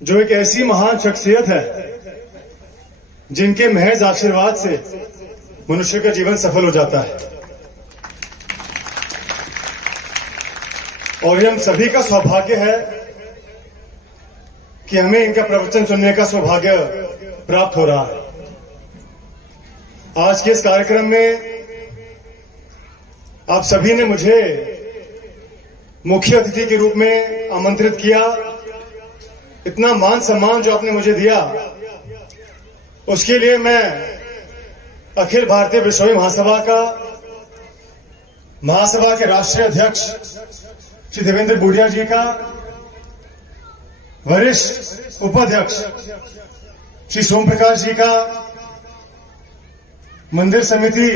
जो एक ऐसी महान शख्सियत है जिनके महज आशीर्वाद से मनुष्य का जीवन सफल हो जाता है, और ये हम सभी का सौभाग्य है कि हमें इनका प्रवचन सुनने का सौभाग्य प्राप्त हो रहा है। आज के इस कार्यक्रम में आप सभी ने मुझे मुख्य अतिथि के रूप में आमंत्रित किया। इतना मान सम्मान जो आपने मुझे दिया, उसके लिए मैं अखिल भारतीय बिश्नोई महासभा के राष्ट्रीय अध्यक्ष श्री देवेंद्र बूढ़िया जी का, वरिष्ठ उपाध्यक्ष श्री सोम प्रकाश जी का, मंदिर समिति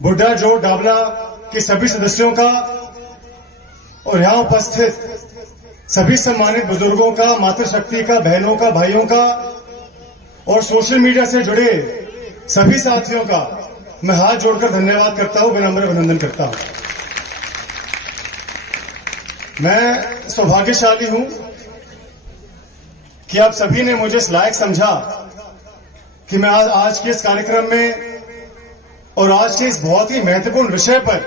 बुड्ढा जोड़ डाबला के सभी सदस्यों का, और यहां उपस्थित सभी सम्मानित बुजुर्गों का, मातृशक्ति का, बहनों का, भाइयों का, और सोशल मीडिया से जुड़े सभी साथियों का मैं हाथ जोड़कर धन्यवाद करता हूं, विनम्र अभिनंदन करता हूं। मैं सौभाग्यशाली हूं कि आप सभी ने मुझे इस लायक समझा कि मैं आज के इस कार्यक्रम में और आज के इस बहुत ही महत्वपूर्ण विषय पर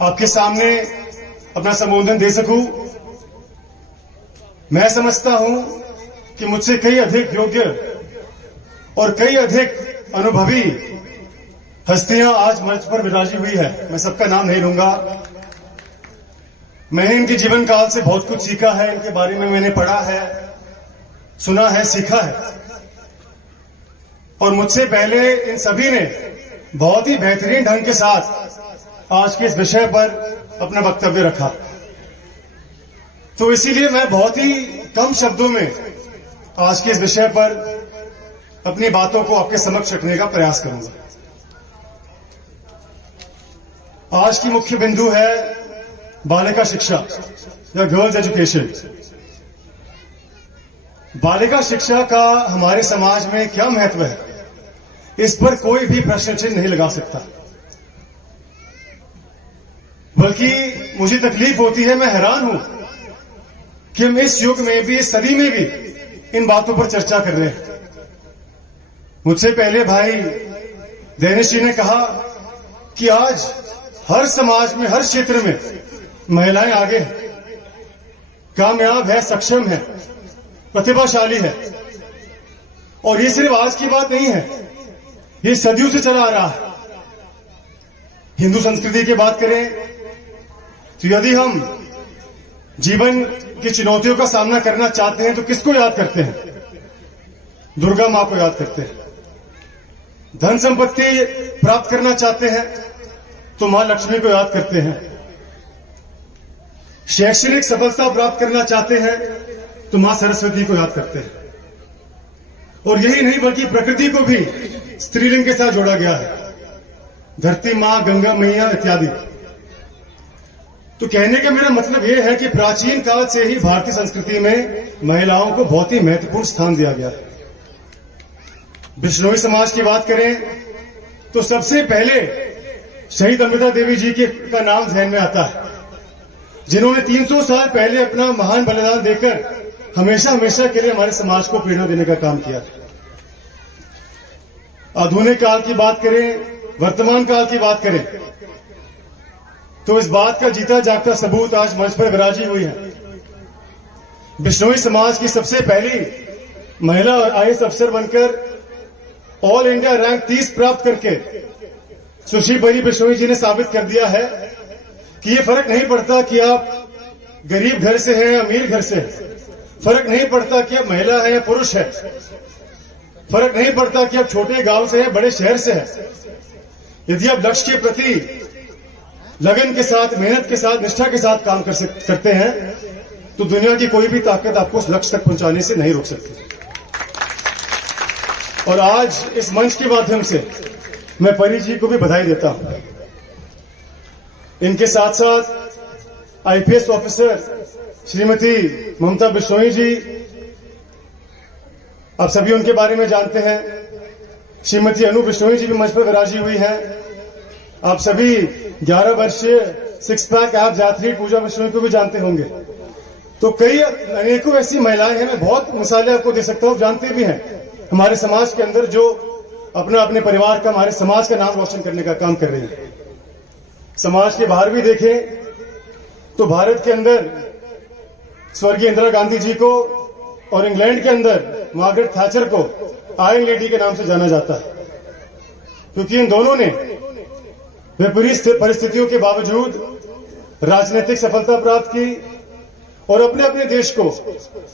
आपके सामने अपना संबोधन दे सकूं। मैं समझता हूं कि मुझसे कई अधिक योग्य और कई अधिक अनुभवी हस्तियां आज मंच पर विराजी हुई है। मैं सबका नाम नहीं लूंगा। मैंने इनके जीवन काल से बहुत कुछ सीखा है, इनके बारे में मैंने पढ़ा है, सुना है, सीखा है, और मुझसे पहले इन सभी ने बहुत ही बेहतरीन ढंग के साथ आज के इस विषय पर अपना वक्तव्य रखा। तो इसीलिए मैं बहुत ही कम शब्दों में आज के इस विषय पर अपनी बातों को आपके समक्ष रखने का प्रयास करूंगा। आज की मुख्य बिंदु है बालिका शिक्षा या गर्ल्स एजुकेशन। बालिका शिक्षा का हमारे समाज में क्या महत्व है, इस पर कोई भी प्रश्न चिन्ह नहीं लगा सकता। बल्कि मुझे तकलीफ होती है, मैं हैरान हूं कि हम इस युग में भी, इस सदी में भी इन बातों पर चर्चा कर रहे हैं। मुझसे पहले भाई देनेश जी ने कहा कि आज हर समाज में, हर क्षेत्र में महिलाएं आगे हैं, कामयाब है, सक्षम है, प्रतिभाशाली है। और ये सिर्फ आज की बात नहीं है, ये सदियों से चला आ रहा है। हिंदू संस्कृति की बात करें तो यदि हम जीवन की चुनौतियों का सामना करना चाहते हैं तो किसको याद करते हैं? दुर्गा मां को याद करते हैं। धन संपत्ति प्राप्त करना चाहते हैं तो मां लक्ष्मी को याद करते हैं। शैक्षणिक सफलता प्राप्त करना चाहते हैं तो मां सरस्वती को याद करते हैं। और यही नहीं बल्कि प्रकृति को भी स्त्रीलिंग के साथ जोड़ा गया है, धरती मां, गंगा मैया इत्यादि। तो कहने का मेरा मतलब यह है कि प्राचीन काल से ही भारतीय संस्कृति में महिलाओं को बहुत ही महत्वपूर्ण स्थान दिया गया है। बिश्नोई समाज की बात करें तो सबसे पहले शहीद अमृता देवी जी का नाम ध्यान में आता है, जिन्होंने 300 साल पहले अपना महान बलिदान देकर हमेशा हमेशा के लिए हमारे समाज को प्रेरणा देने का काम किया। आधुनिक काल की बात करें, वर्तमान काल की बात करें तो इस बात का जीता जागता सबूत आज मंच पर विराजी हुई है। बिश्नोई समाज की सबसे पहली महिला आईएएस अफसर बनकर ऑल इंडिया रैंक 30 प्राप्त करके सुश्री बरी बिश्नोई जी ने साबित कर दिया है कि ये फर्क नहीं पड़ता कि आप गरीब घर से हैं, अमीर घर से हैं, फर्क नहीं पड़ता कि आप महिला है या पुरुष है, फर्क नहीं पड़ता कि आप छोटे गांव से हैं, बड़े शहर से हैं। यदि आप लक्ष्य के प्रति लगन के साथ, मेहनत के साथ, निष्ठा के साथ काम करते हैं तो दुनिया की कोई भी ताकत आपको उस लक्ष्य तक पहुंचाने से नहीं रोक सकती। और आज इस मंच के माध्यम से मैं परी जी को भी बधाई देता हूं। इनके साथ साथ आईपीएस ऑफिसर श्रीमती ममता बिश्नोई जी, आप सभी उनके बारे में जानते हैं। श्रीमती अनु बिश्नोई जी भी मंच पर विराजी हुई है। आप सभी 11 वर्षीय सिक्स पैक एब्स एथलीट पूजा बिश्नोई को भी जानते होंगे। तो कई अनेकों ऐसी महिलाएं हैं, मैं बहुत मिसालें आपको दे सकता हूं, जानते भी हैं हमारे समाज के अंदर, जो अपने परिवार का, हमारे समाज का नाम रोशन करने का काम कर रही है। समाज के बाहर भी देखें तो भारत के अंदर स्वर्गीय इंदिरा गांधी जी को और इंग्लैंड के अंदर मार्गरेट थैचर को आयरन लेडी के नाम से जाना जाता है, क्योंकि इन दोनों ने विपरीत परिस्थितियों के बावजूद राजनीतिक सफलता प्राप्त की और अपने अपने देश को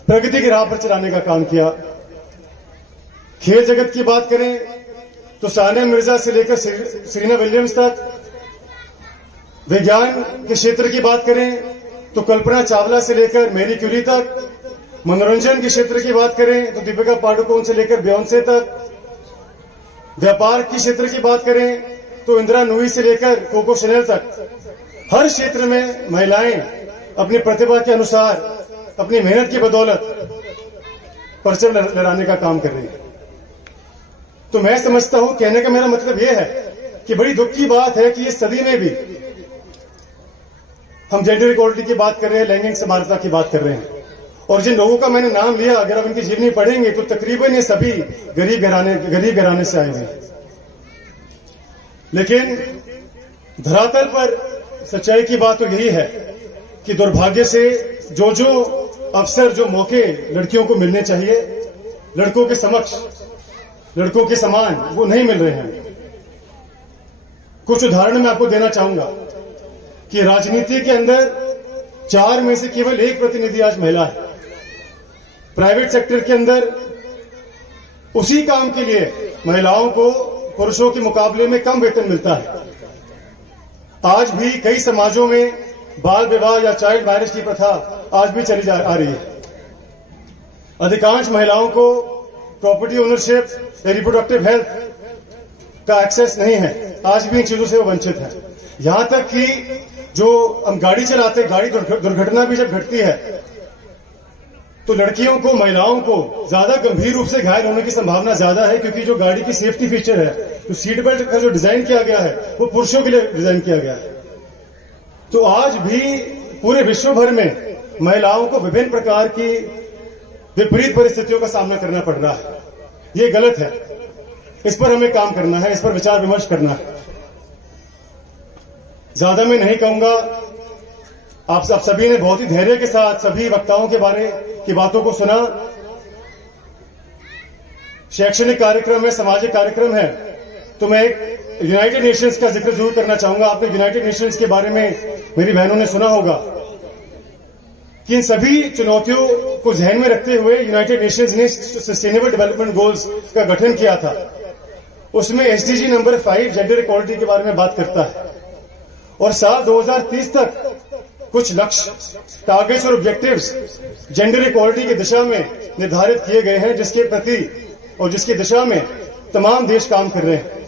प्रगति की राह पर चलाने का काम किया। खेल जगत की बात करें तो सानिया मिर्जा से लेकर सेरेना विलियम्स तक, विज्ञान के क्षेत्र की बात करें तो कल्पना चावला से लेकर मैरी क्यूरी तक, मनोरंजन के क्षेत्र की बात करें तो दीपिका पाडुकोन से लेकर बियोंसे तक, व्यापार के क्षेत्र की बात करें तो इंदिरा नूई से लेकर कोको शनेल तक, हर क्षेत्र में महिलाएं अपनी प्रतिभा के अनुसार, अपनी मेहनत की बदौलत परचम लहराने का काम कर रही है। तो मैं समझता हूं, कहने का मेरा मतलब यह है कि बड़ी दुख की बात है कि इस सदी में भी हम जेंडर इक्वालिटी की बात कर रहे हैं, लैंगिक समानता की बात कर रहे हैं, और जिन लोगों का मैंने नाम लिया, अगर आप इनकी जीवनी पढ़ेंगे तो तकरीबन ये सभी गरीब घराने से आए हुए हैं। लेकिन धरातल पर सच्चाई की बात तो यही है कि दुर्भाग्य से जो अवसर, जो मौके लड़कियों को मिलने चाहिए, लड़कों के समक्ष, लड़कों के समान, वो नहीं मिल रहे हैं। कुछ उदाहरण मैं आपको देना चाहूंगा कि राजनीति के अंदर 4 में से केवल 1 प्रतिनिधि आज महिला है। प्राइवेट सेक्टर के अंदर उसी काम के लिए महिलाओं को पुरुषों के मुकाबले में कम वेतन मिलता है। आज भी कई समाजों में बाल विवाह या चाइल्ड मैरिज की प्रथा आज भी चली आ रही है। अधिकांश महिलाओं को प्रॉपर्टी ओनरशिप या रिप्रोडक्टिव हेल्थ का एक्सेस नहीं है, आज भी इन चीजों से वो वंचित है। यहां तक कि जो हम गाड़ी चलाते, गाड़ी दुर्घटना भी जब घटती है तो लड़कियों को, महिलाओं को ज्यादा गंभीर रूप से घायल होने की संभावना ज्यादा है, क्योंकि जो गाड़ी की सेफ्टी फीचर है, तो सीट बेल्ट का जो डिजाइन किया गया है वो पुरुषों के लिए डिजाइन किया गया है। तो आज भी पूरे विश्व भर में महिलाओं को विभिन्न प्रकार की विपरीत परिस्थितियों का सामना करना पड़ रहा है। ये गलत है, इस पर हमें काम करना है, इस पर विचार विमर्श करना है। ज्यादा मैं नहीं कहूंगा, आप सभी ने बहुत ही धैर्य के साथ सभी वक्ताओं के बारे की बातों को सुना। शैक्षणिक कार्यक्रम है, सामाजिक कार्यक्रम है, तो मैं एक यूनाइटेड नेशंस का जिक्र जरूर करना चाहूंगा। आपने यूनाइटेड नेशंस के बारे में मेरी बहनों ने सुना होगा कि इन सभी चुनौतियों को ध्यान में रखते हुए यूनाइटेड नेशंस ने सस्टेनेबल डेवलपमेंट गोल्स का गठन किया था। उसमें एसडीजी नंबर 5 जेंडर इक्वालिटी के बारे में बात करता है, और साल 2030 तक कुछ लक्ष्य, टारगेट्स और ऑब्जेक्टिव्स जेंडर इक्वालिटी की दिशा में निर्धारित किए गए हैं, जिसके प्रति और जिसकी दिशा में तमाम देश काम कर रहे हैं।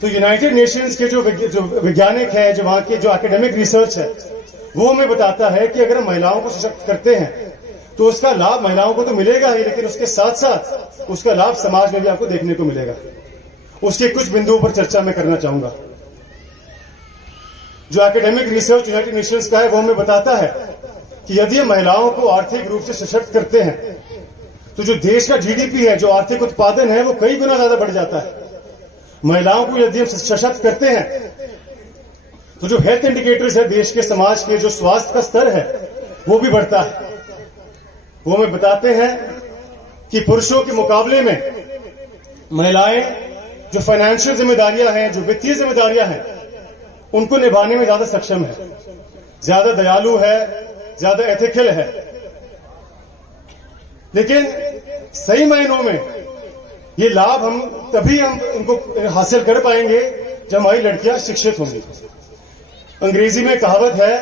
तो यूनाइटेड नेशंस के जो वैज्ञानिक है, जो वहां के जो एकेडमिक रिसर्च है, वो हमें बताता है कि अगर हम महिलाओं को सशक्त करते हैं तो उसका लाभ महिलाओं को तो मिलेगा ही, लेकिन उसके साथ साथ उसका लाभ समाज में भी आपको देखने को मिलेगा। उसके कुछ बिंदुओं पर चर्चा मैं करना चाहूंगा। जो एकेडमिक रिसर्च यूनाइटेड नेशंस का है, वो हमें बताता है कि यदि हम महिलाओं को आर्थिक रूप से सशक्त करते हैं तो जो देश का जीडीपी है, जो आर्थिक उत्पादन है, वो कई गुना ज्यादा बढ़ जाता है। महिलाओं को यदि हम सशक्त करते हैं तो जो हेल्थ इंडिकेटर्स है देश के, समाज के, जो स्वास्थ्य का स्तर है, वो भी बढ़ता है। वो हमें बताते हैं कि पुरुषों के मुकाबले में महिलाएं जो फाइनेंशियल जिम्मेदारियां हैं, जो वित्तीय जिम्मेदारियां हैं, उनको निभाने में ज्यादा सक्षम है, ज्यादा दयालु है, ज्यादा एथिकल है। लेकिन सही मायनों में ये लाभ तभी हम इनको हासिल कर पाएंगे जब हमारी लड़कियां शिक्षित होंगी। अंग्रेजी में कहावत है,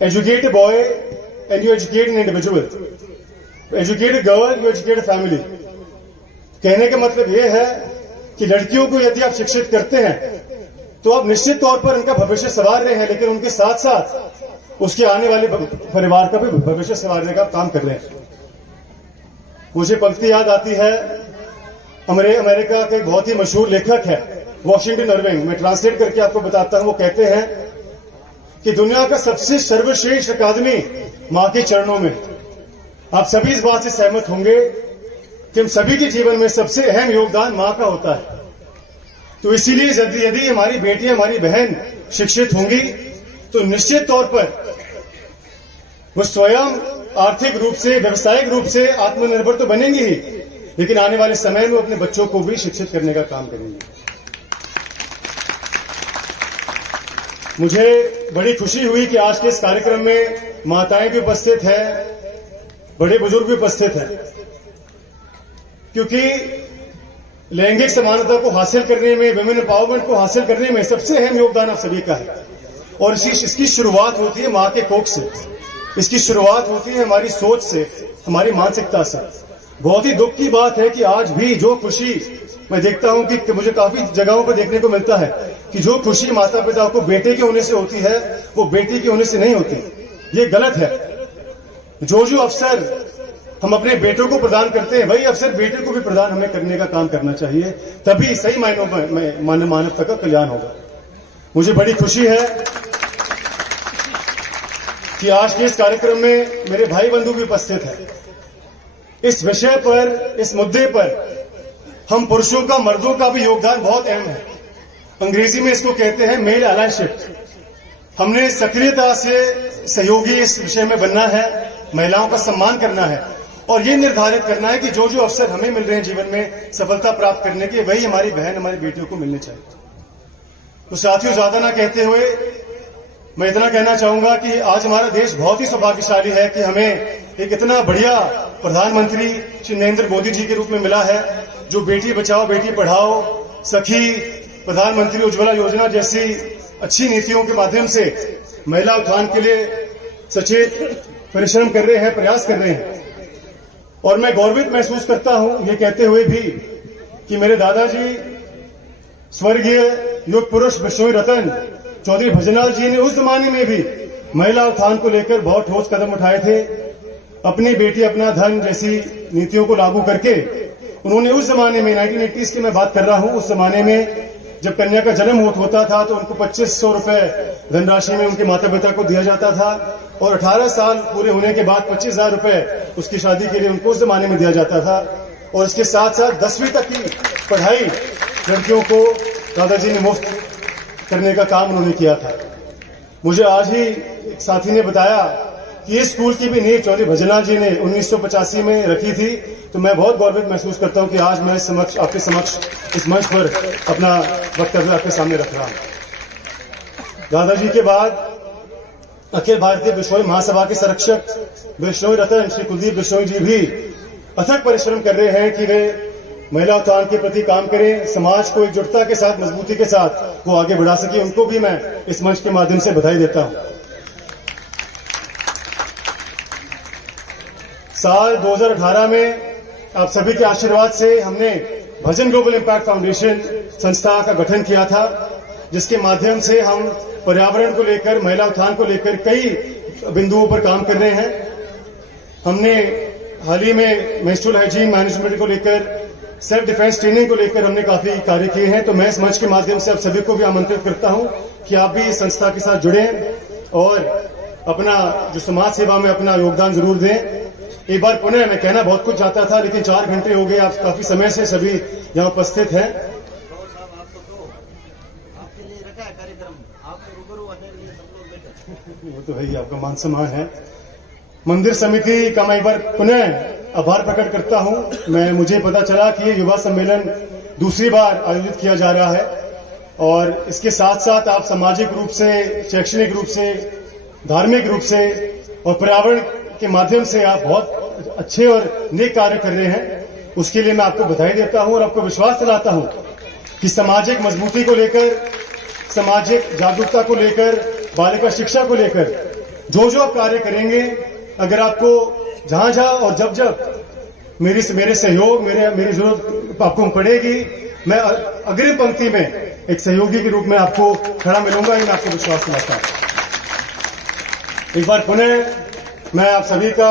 educate a boy and you educate an individual, educate a girl you educate a family. कहने का मतलब यह है कि लड़कियों को यदि आप शिक्षित करते हैं तो आप निश्चित तौर पर उनका भविष्य संवार रहे हैं, लेकिन उनके साथ साथ उसके आने वाले परिवार का भी भविष्य संवारने का काम कर रहे हैं। मुझे पंक्ति याद आती है, अमेरिका के एक बहुत ही मशहूर लेखक है वॉशिंगटन इरविंग, मैं ट्रांसलेट करके आपको बताता हूं। वो कहते हैं कि दुनिया का सबसे सर्वश्रेष्ठ अकादमी मां के चरणों में। आप सभी इस बात से सहमत होंगे कि हम सभी के जीवन में सबसे अहम योगदान मां का होता है। तो इसीलिए यदि हमारी बेटियां, हमारी बहन शिक्षित होंगी तो निश्चित तौर पर वो स्वयं आर्थिक रूप से, व्यावसायिक रूप से आत्मनिर्भर तो बनेंगी ही, लेकिन आने वाले समय में अपने बच्चों को भी शिक्षित करने का काम करेंगी। मुझे बड़ी खुशी हुई कि आज के इस कार्यक्रम में माताएं भी उपस्थित है, बड़े बुजुर्ग भी उपस्थित हैं, क्योंकि लैंगिक समानता को हासिल करने में, वुमेन एम्पावरमेंट को हासिल करने में सबसे अहम योगदान आप सभी का है। और इसकी शुरुआत होती है मां के कोख से, इसकी शुरुआत होती है हमारी सोच से, हमारी मानसिकता से। बहुत ही दुख की बात है कि आज भी जो खुशी मैं देखता हूं कि मुझे काफी जगहों पर देखने को मिलता है कि जो खुशी माता पिता को बेटे के होने से होती है वो बेटी के होने से नहीं होती। ये गलत है। जो अवसर हम अपने बेटों को प्रदान करते हैं वही अवसर बेटे को भी प्रदान हमें करने का काम करना चाहिए, तभी सही मायनों में मानवता का कल्याण होगा। मुझे बड़ी खुशी है कि आज के इस कार्यक्रम में मेरे भाई बंधु भी उपस्थित हैं। इस विषय पर, इस मुद्दे पर हम पुरुषों का, मर्दों का भी योगदान बहुत अहम है। अंग्रेजी में इसको कहते हैं मेल अलायशिप। हमने सक्रियता से सहयोगी इस विषय में बनना है, महिलाओं का सम्मान करना है और ये निर्धारित करना है कि जो अवसर हमें मिल रहे हैं जीवन में सफलता प्राप्त करने के, वही हमारी बहन, हमारी बेटियों को मिलने चाहिए। तो साथियों, ज्यादा ना कहते हुए मैं इतना कहना चाहूंगा कि आज हमारा देश बहुत ही सौभाग्यशाली है कि हमें एक इतना बढ़िया प्रधानमंत्री श्री नरेंद्र मोदी जी के रूप में मिला है, जो बेटी बचाओ बेटी पढ़ाओ, सखी, प्रधानमंत्री उज्ज्वला योजना जैसी अच्छी नीतियों के माध्यम से महिला उत्थान के लिए सचेत परिश्रम कर रहे हैं, प्रयास कर रहे हैं। और मैं गौरवित महसूस करता हूं ये कहते हुए भी कि मेरे दादाजी स्वर्गीय युग पुरुष बिश्नोई रतन चौधरी भजनलाल जी ने उस जमाने में भी महिला उत्थान को लेकर बहुत ठोस कदम उठाए थे। अपनी बेटी अपना धन जैसी नीतियों को लागू करके उन्होंने उस जमाने में, 1980s की मैं बात कर रहा हूं, उस जमाने में जब कन्या का जन्म होता था तो उनको 2500 रुपए धनराशि में उनके माता पिता को दिया जाता था और 18 साल पूरे होने के बाद 25,000 रुपए उसकी शादी के लिए उनको उस जमाने में दिया जाता था। और इसके साथ साथ 10वीं तक की पढ़ाई लड़कियों को दादाजी ने मुफ्त करने का काम उन्होंने किया था। मुझे आज ही एक साथी ने बताया कि इस स्कूल की भी नींव चौधरी भजनलाल जी ने 1985 में रखी थी। तो मैं बहुत गौरवित महसूस करता हूं कि आज मैं आपके समक्ष इस मंच पर अपना वक्तव्य आपके सामने रख रहा हूं। दादाजी के बाद अखिल भारतीय बिश्नोई महासभा के संरक्षक बिश्नोई रतन श्री कुलदीप बिश्नोई जी भी अथक परिश्रम कर रहे हैं कि वे महिला उत्थान के प्रति काम करें, समाज को एकजुटता के साथ, मजबूती के साथ वो आगे बढ़ा सके। उनको भी मैं इस मंच के माध्यम से बधाई देता हूं। साल 2018 में आप सभी के आशीर्वाद से हमने भजन ग्लोबल इम्पैक्ट फाउंडेशन संस्था का गठन किया था, जिसके माध्यम से हम पर्यावरण को लेकर, महिला उत्थान को लेकर कई बिंदुओं पर काम कर रहे हैं। हमने हाल ही में मेंस्ट्रुअल हाइजीन मैनेजमेंट को लेकर, सेल्फ डिफेंस ट्रेनिंग को लेकर हमने काफी कार्य किए हैं। तो मैं इस मंच के माध्यम से आप सभी को भी आमंत्रित करता हूं कि आप भी इस संस्था के साथ जुड़ें और अपना जो समाज सेवा में अपना योगदान जरूर दें। एक बार पुनः मैं कहना बहुत कुछ चाहता था, लेकिन 4 घंटे हो गए, आप काफी समय से सभी यहां उपस्थित हैं। वो तो है, आपका मान सम्मान है। मंदिर समिति का मैं एक बार पुनः आभार प्रकट करता हूं। मुझे पता चला कि ये युवा सम्मेलन दूसरी बार आयोजित किया जा रहा है और इसके साथ साथ आप सामाजिक रूप से, शैक्षणिक रूप से, धार्मिक रूप से और पर्यावरण के माध्यम से आप बहुत अच्छे और नेक कार्य कर रहे हैं। उसके लिए मैं आपको बधाई देता हूं और आपको विश्वास दिलाता हूं कि सामाजिक मजबूती को लेकर, सामाजिक जागरूकता को लेकर, बालिका शिक्षा को लेकर जो आप कार्य करेंगे, अगर आपको जहां जहां और जब जब मेरे सहयोग, मेरी जरूरत आपको पड़ेगी, मैं अग्रिम पंक्ति में एक सहयोगी के रूप में आपको खड़ा मिलूंगा, ये मैं आपको विश्वास दिलाता हूं। एक बार पुनः मैं आप सभी का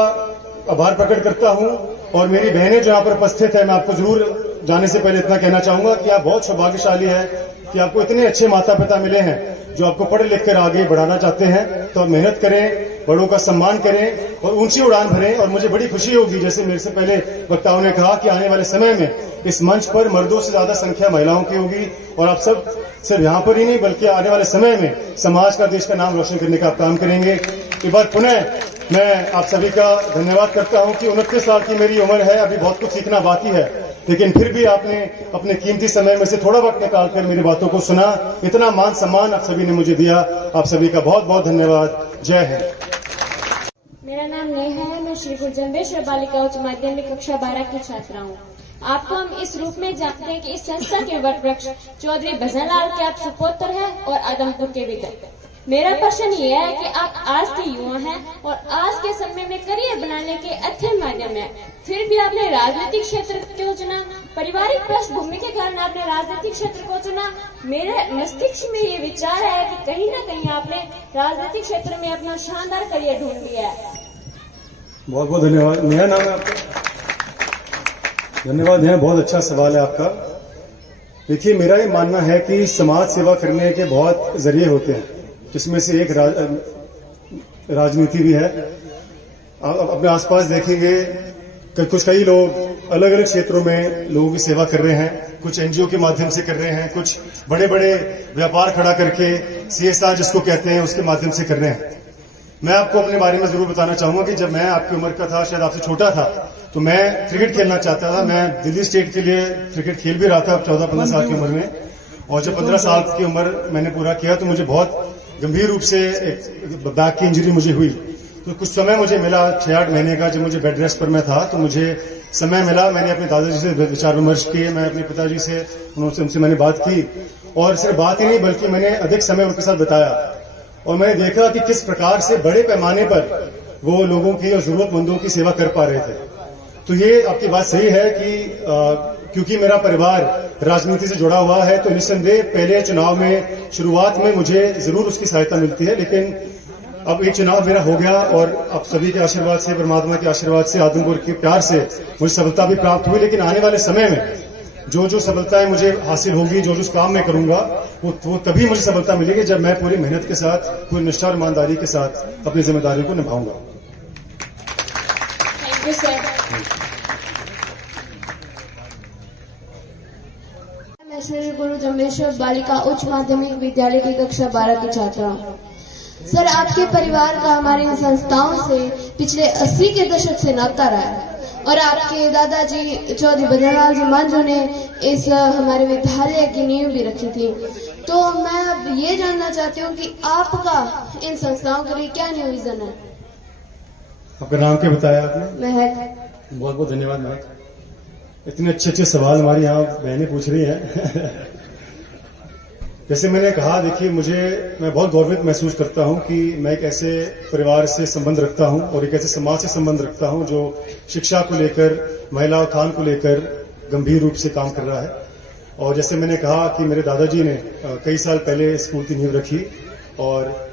आभार प्रकट करता हूं और मेरी बहनें जो यहां पर उपस्थित है, मैं आपको जरूर जाने से पहले इतना कहना चाहूंगा कि आप बहुत सौभाग्यशाली है कि आपको इतने अच्छे माता पिता मिले हैं जो आपको पढ़ लिख कर आगे बढ़ाना चाहते हैं, तो आप मेहनत करें, बड़ों का सम्मान करें और ऊंची उड़ान भरें। और मुझे बड़ी खुशी होगी, जैसे मेरे से पहले वक्ताओं ने कहा, कि आने वाले समय में इस मंच पर मर्दों से ज्यादा संख्या महिलाओं की होगी और आप सब सिर्फ यहां पर ही नहीं बल्कि आने वाले समय में समाज का, देश का नाम रोशन करने का आप काम करेंगे। एक बार पुनः मैं आप सभी का धन्यवाद करता हूं कि 29 साल की मेरी उम्र है, अभी बहुत कुछ सीखना बाकी है, लेकिन फिर भी आपने अपने कीमती समय में से थोड़ा वक्त निकालकर मेरी बातों को सुना, इतना मान सम्मान आप सभी ने मुझे दिया। आप सभी का बहुत बहुत धन्यवाद। जय हिंद। मेरा नाम नेहा है, मैं श्री गुरु जम्बेश्वर बालिका उच्च माध्यमिक कक्षा 12 की छात्रा हूँ। आपको हम इस रूप में जानते हैं कि इस संस्था के वट वृक्ष चौधरी भजनलाल के आप सुपुत्र हैं और आदमपुर के विद्यार्थी। मेरा प्रश्न ये है कि आप आज के युवा हैं और आज के समय में करियर बनाने के अच्छे माध्यम है, फिर भी आपने राजनीतिक क्षेत्र क्यों चुना? पारिवारिक पृष्ठभूमि के कारण आपने राजनीतिक क्षेत्र को चुना। मेरे मस्तिष्क में ये विचार है कि कहीं ना कहीं आपने राजनीतिक क्षेत्र में अपना शानदार करियर ढूंढ लिया है। बहुत बहुत धन्यवाद। मेरा नाम है आपका? धन्यवाद है, बहुत अच्छा सवाल है आपका। देखिए, मेरा ये मानना है कि समाज सेवा करने के बहुत जरिए होते हैं, जिसमें से एक राजनीति भी है। आप अपने आसपास देखेंगे कुछ कई लोग अलग अलग क्षेत्रों में लोगों की सेवा कर रहे हैं, कुछ एनजीओ के माध्यम से कर रहे हैं, कुछ बड़े बड़े व्यापार खड़ा करके CSR जिसको कहते हैं उसके माध्यम से कर रहे हैं। मैं आपको अपने बारे में जरूर बताना चाहूंगा कि जब मैं आपकी उम्र का था, शायद आपसे छोटा था, तो मैं क्रिकेट खेलना चाहता था। मैं दिल्ली स्टेट के लिए क्रिकेट खेल भी रहा था 14-15 साल की उम्र में, और जब 15 साल की उम्र मैंने पूरा किया तो मुझे बहुत गंभीर रूप से एक बैक की इंजरी मुझे हुई। तो कुछ समय मुझे मिला, 6-8 महीने का, जब मुझे बेड रेस्ट पर मैं था, तो मुझे समय मिला। मैंने अपने दादाजी से विचार विमर्श किए, मैं अपने पिताजी से उनसे मैंने बात की, और सिर्फ बात ही नहीं बल्कि मैंने अधिक समय उनके साथ बिताया, और मैंने देखा कि किस प्रकार से बड़े पैमाने पर वो लोगों की और जरूरतमंदों की सेवा कर पा रहे थे। तो ये आपकी बात सही है कि क्योंकि मेरा परिवार राजनीति से जुड़ा हुआ है, तो निस्संदेह पहले चुनाव में शुरुआत में मुझे जरूर उसकी सहायता मिलती है, लेकिन अब एक चुनाव मेरा हो गया और आप सभी के आशीर्वाद से, परमात्मा के आशीर्वाद से, आदमपुर के प्यार से मुझे सफलता भी प्राप्त हुई। लेकिन आने वाले समय में जो सफलताएं मुझे हासिल होगी, जो काम मैं करूंगा, वो तभी मुझे सफलता मिलेगी जब मैं पूरी मेहनत के साथ, पूरी निष्ठा और ईमानदारी के साथ अपनी जिम्मेदारियों को निभाऊंगा। Thank you sir. मैं श्री गुरु जम्बेश्वर बालिका उच्च माध्यमिक विद्यालय की कक्षा 12 की छात्रा हूँ। सर, आपके परिवार का हमारी इन संस्थाओं से पिछले 80 के दशक से नाता रहा है, और आपके दादाजी चौधरी भजनलाल जी मांझू ने इस हमारे विद्यालय की नींव भी रखी थी। तो मैं अब ये जानना चाहती हूँ कि आपका इन संस्थाओं के लिए क्या न्यू विजन है? आपका नाम क्या बताया आपने? महक। बहुत बहुत धन्यवाद महक। इतने अच्छे अच्छे सवाल हमारी यहाँ बहनें पूछ रही हैं। जैसे मैंने कहा, देखिए, मैं बहुत गौरवित महसूस करता हूं कि मैं एक ऐसे परिवार से संबंध रखता हूं और एक ऐसे समाज से संबंध रखता हूं जो शिक्षा को लेकर, महिला उत्थान को लेकर गंभीर रूप से काम कर रहा है। और जैसे मैंने कहा कि मेरे दादाजी ने कई साल पहले स्कूल की नींव रखी, और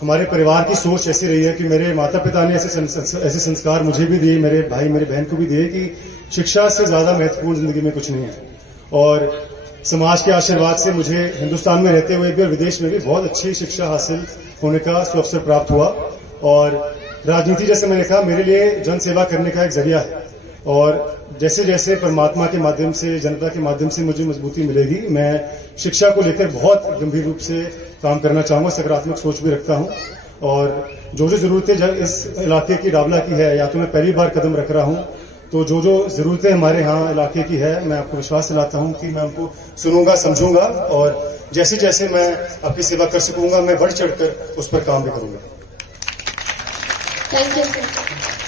हमारे परिवार की सोच ऐसी रही है कि मेरे माता पिता ने ऐसे संस्कार मुझे भी दिए, मेरे भाई मेरे बहन को भी दिए कि शिक्षा से ज्यादा महत्वपूर्ण जिंदगी में कुछ नहीं है। और समाज के आशीर्वाद से मुझे हिंदुस्तान में रहते हुए भी और विदेश में भी बहुत अच्छी शिक्षा हासिल होने का सुअवसर प्राप्त हुआ। और राजनीति, जैसे मैंने कहा, मेरे लिए जन सेवा करने का एक जरिया है, और जैसे जैसे परमात्मा के माध्यम से, जनता के माध्यम से मुझे मजबूती मिलेगी, मैं शिक्षा को लेकर बहुत गंभीर रूप से काम करना चाहूंगा, सकारात्मक सोच भी रखता हूं। और जो जरूरतें इस इलाके की, डावला की है, या तो मैं पहली बार कदम रख रहा हूं, तो जो जरूरतें हमारे यहाँ इलाके की है, मैं आपको विश्वास दिलाता हूं कि मैं उनको सुनूंगा, समझूंगा, और जैसे जैसे मैं आपकी सेवा कर सकूंगा, मैं बढ़ चढ़कर उस पर काम भी करूंगा। Thank you sir.